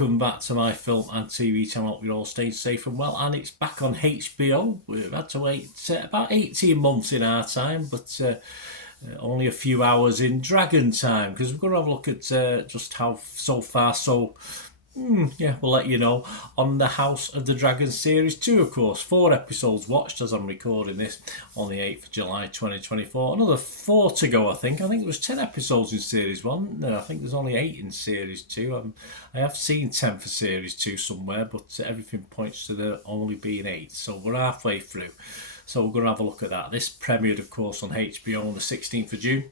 welcome back to my film and TV channel. Hope you're all staying safe and well, and it's back on HBO. We've had to wait about 18 months in our time, but only a few hours in Dragon time, because we're going to have a look at just how so far yeah, we'll let you know on the House of the Dragon Series 2, of course. 4 episodes watched as I'm recording this on the 8th of July 2024. Another 4 to go, I think. I think there was 10 episodes in Series 1. No, I think there's only 8 in Series 2. I have seen 10 for Series 2 somewhere, but everything points to there only being 8. So we're halfway through. So we're going to have a look at that. This premiered, of course, on HBO on the 16th of June.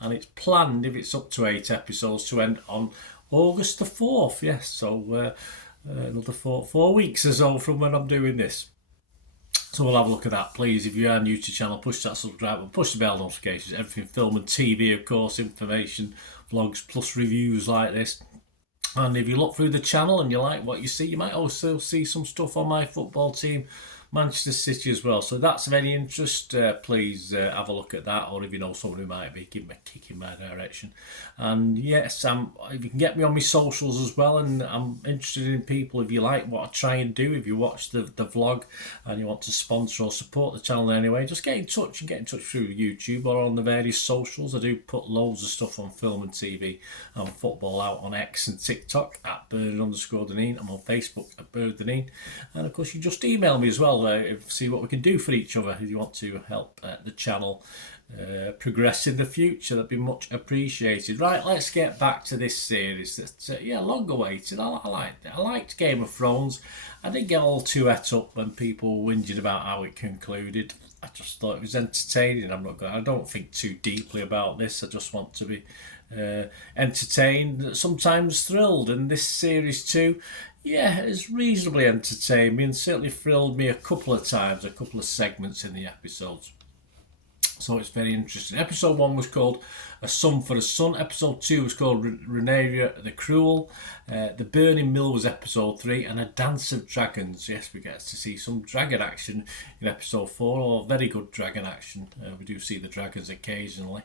And it's planned, if it's up to 8 episodes, to end on August the 4th, yes, so another four weeks or so from when I'm doing this. So we'll have a look at that. Please, if you are new to the channel, push that subscribe button, push the bell notifications, everything film and TV, of course, information, vlogs, plus reviews like this. And if you look through the channel and you like what you see, you might also see some stuff on my football team, Manchester City, as well. So that's of any interest, please have a look at that, or if you know someone who might be, give me a kick in my direction. And yes, if you can get me on my socials as well, and I'm interested in people, if you like what I try and do, if you watch the vlog and you want to sponsor or support the channel anyway, just get in touch through YouTube or on the various socials. I do put loads of stuff on film and TV and football out on X and TikTok at Bird_Deneen. I'm on Facebook at Bird_Deneen, and of course you just email me as well. See what we can do for each other if you want to help the channel progress in the future. That'd be much appreciated. Right, let's get back to this series that long awaited. I liked it. I liked Game of Thrones. I didn't get all too het up when people were whinging about how it concluded. I just thought it was entertaining. I don't think too deeply about this. I just want to be entertained, sometimes thrilled, and this series too, it's reasonably entertained me and certainly thrilled me a couple of times, a couple of segments in the episodes. So it's very interesting. Episode 1 was called A Son for a Son. Episode 2 was called Rhaenyra the Cruel. The Burning Mill was episode 3. And A Dance of Dragons. Yes, we get to see some dragon action in episode 4. Or very good dragon action. We do see the dragons occasionally.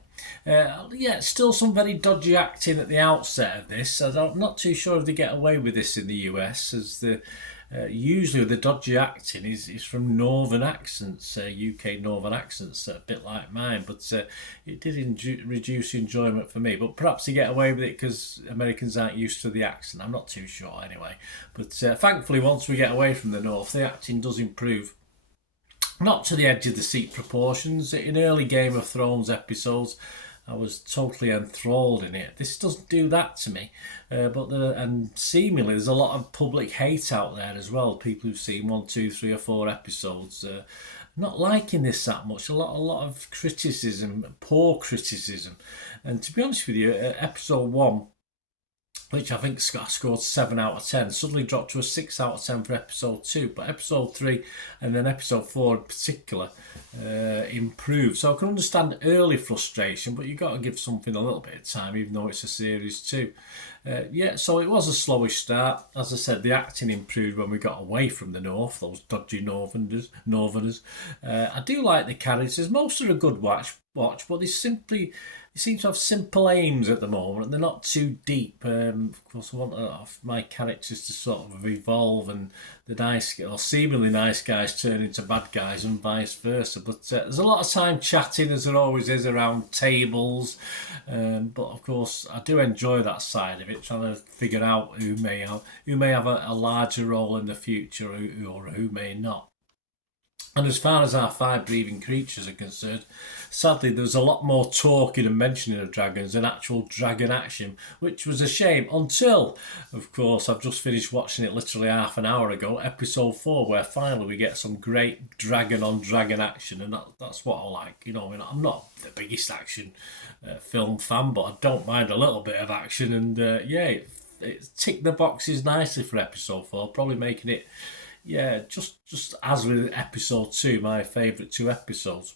Still some very dodgy acting at the outset of this. I'm not too sure if they get away with this in the US, as usually the dodgy acting is from northern accents, UK northern accents, a bit like mine, but it did reduce enjoyment for me. But perhaps they get away with it because Americans aren't used to the accent. I'm not too sure anyway. But thankfully, once we get away from the north, the acting does improve. Not to the edge of the seat proportions. In early Game of Thrones episodes, I was totally enthralled in it. This doesn't do that to me, and seemingly there's a lot of public hate out there as well. People who've seen 1, 2, 3 or 4 episodes not liking this that much. A lot of criticism, poor criticism. And to be honest with you, episode 1, which I think scored 7 out of 10, suddenly dropped to a 6 out of 10 for episode 2. But episode 3 and then episode 4 in particular improved. So I can understand early frustration, but you've got to give something a little bit of time, even though it's a series 2. So it was a slowish start. As I said, the acting improved when we got away from the north, those dodgy northerners. I do like the characters. Most are a good watch, but they seem to have simple aims at the moment, and they're not too deep. Of course, I want my characters to sort of evolve, and the nice or seemingly nice guys turn into bad guys, and vice versa. But there's a lot of time chatting, as there always is, around tables. But of course, I do enjoy that side of it, trying to figure out who may have a larger role in the future, or who may not. And as far as our 5 breathing creatures are concerned, sadly there was a lot more talking and mentioning of dragons than actual dragon action, which was a shame until, of course, I've just finished watching it literally half an hour ago, episode 4, where finally we get some great dragon on dragon action, and that's what I like. I'm not the biggest action film fan, but I don't mind a little bit of action, and it ticked the boxes nicely for episode 4, probably making it just as with episode 2, my favourite 2 episodes.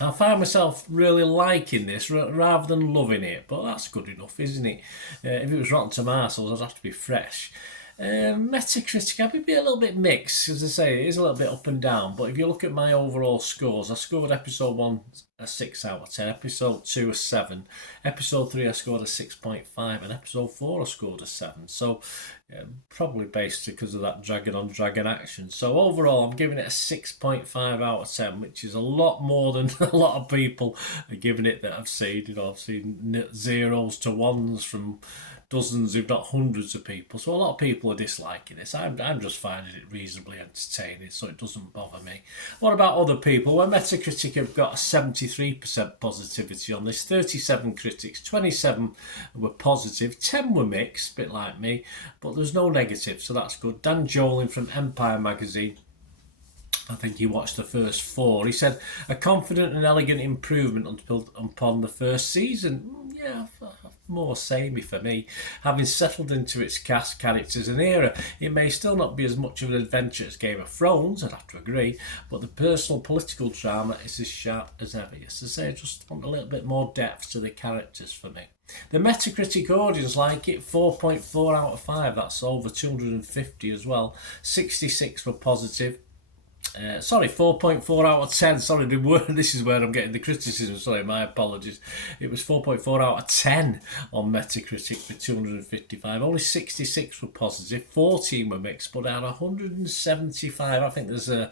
I find myself really liking this rather than loving it, but that's good enough, isn't it? If it was Rotten Tomatoes, I'd have to be fresh. Metacritic, I'd be a little bit mixed. As I say, it is a little bit up and down. But if you look at my overall scores, I scored episode 1 a 6 out of 10, episode 2 a 7, episode 3 I scored a 6.5, and episode 4 I scored a 7. So probably based because of that dragon on dragon action. So overall, I'm giving it a 6.5 out of 10, which is a lot more than a lot of people are giving it that I've seen. You know, I've seen zeros to ones from dozens, if not hundreds of people. So a lot of people are disliking this. I'm just finding it reasonably entertaining, so it doesn't bother me. What about other people? Well, Metacritic have got a 73% positivity on this. 37 critics, 27 were positive, 10 were mixed, a bit like me, but there's no negative, so that's good. Dan Jolin from Empire magazine, I think he watched the first 4. He said, a confident and elegant improvement upon the first season. Yeah, more samey for me. Having settled into its cast, characters and era, it may still not be as much of an adventure as Game of Thrones, I'd have to agree, but the personal political drama is as sharp as ever. Yes, I say, I just want a little bit more depth to the characters for me. The Metacritic audience like it, 4.4 out of 5. That's over 250 as well. 66 were positive. 4.4 out of 10. Sorry, this is where I'm getting the criticism. Sorry, my apologies. It was 4.4 out of 10 on Metacritic for 255. Only 66 were positive, 14 were mixed, but out of 175, I think there's a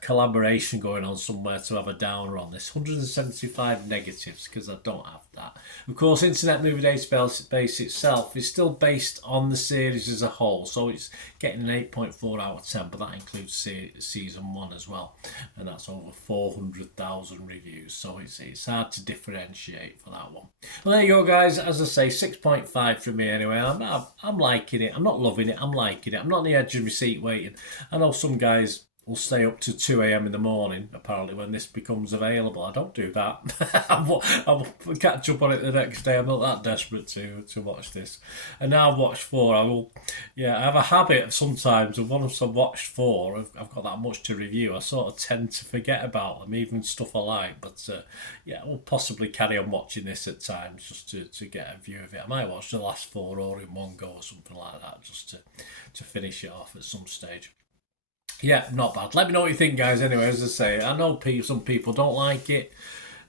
collaboration going on somewhere to have a downer on this. 175 negatives, because I don't have that. Of course, Internet Movie Database itself is still based on the series as a whole, so it's getting an 8.4 out of 10, but that includes season 1 as well, and that's over 400,000 reviews, so it's hard to differentiate for that one. Well, there you go, guys. As I say, 6.5 from me anyway. I'm liking it. I'm not loving it. I'm liking it. I'm not on the edge of my seat waiting. I know some guys will stay up to 2 a.m. in the morning, apparently, when this becomes available. I don't do that. I'll catch up on it the next day. I'm not that desperate to watch this. And now I've watched 4. I have a habit of sometimes, and once I've watched 4, I've got that much to review, I sort of tend to forget about them, even stuff I like. But we'll possibly carry on watching this at times just to get a view of it. I might watch the last 4 all in one go or something like that, just to finish it off at some stage. Yeah, not bad. Let me know what you think, guys. Anyway, as I say, I know some people don't like it.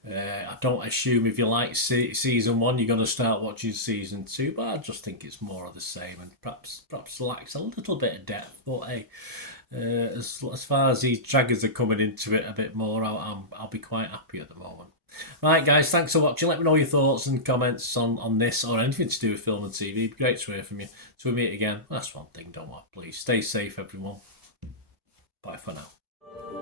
I don't assume if you like season 1, you're going to start watching season 2, but I just think it's more of the same and perhaps lacks a little bit of depth. But hey, as far as these dragons are coming into it a bit more, I'll be quite happy at the moment. Right, guys, thanks for watching. Let me know your thoughts and comments on this or anything to do with film and TV. It'd be great to hear from you. Till we meet again, that's one thing, don't worry. Please stay safe, everyone. Bye for now.